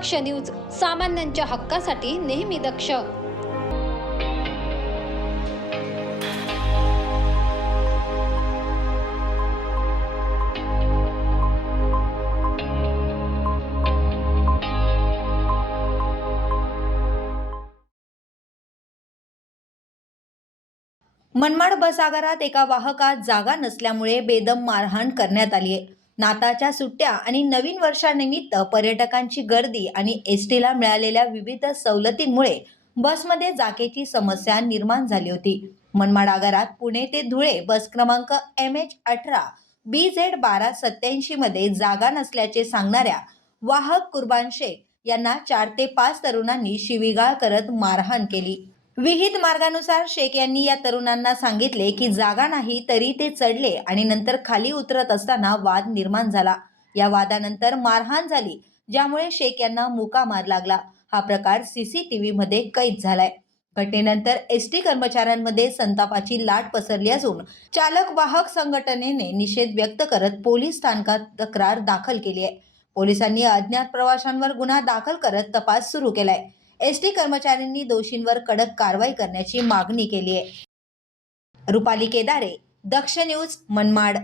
दक्ष news सामान्यांच्या हक्कासाठी नेहमी दक्ष. मनमाड बस आगारात एका वाहकात जागा नसल्यामुळे बेदम मारहाण करण्यात आली आहे. नाताच्या सुट्ट्या आणि नवीन वर्षानिमित्त पर्यटकांची गर्दी आणि एस टीला मिळालेल्या विविध सवलतींमुळे बसमध्ये जागेची समस्या निर्माण झाली होती. मनमाड आगारात पुणे ते धुळे बस क्रमांक एम एच अठरा बी झेड बारा सत्याऐंशी मध्ये जागा नसल्याचे सांगणाऱ्या वाहक कुर्बान शेख यांना चार ते पाच तरुणांनी शिवीगाळ करत मारहाण केली. विहित मार्गानुसार शेख यांनी या तरुणांना सांगितले की जागा नाही तरी ते चढले आणि नंतर खाली उतरत असताना वाद निर्माण झाला. या वादानंतर मारहाण झाली ज्यामुळे शेख यांना मुका मार लागला. हा प्रकार सीसीटीव्ही मध्ये कैद झालाय. घटनेनंतर एस टी कर्मचाऱ्यांमध्ये संतापाची लाट पसरली असून चालक वाहक संघटनेने निषेध व्यक्त करत पोलीस स्थानकात तक्रार दाखल केली आहे. पोलिसांनी अज्ञात प्रवाशांवर गुन्हा दाखल करत तपास सुरू केलाय. एस टी कर्मचाऱ्यांनी दोषींवर कडक कारवाई करण्याची मागणी केली आहे. रुपाली केदारे दक्ष न्यूज मनमाड.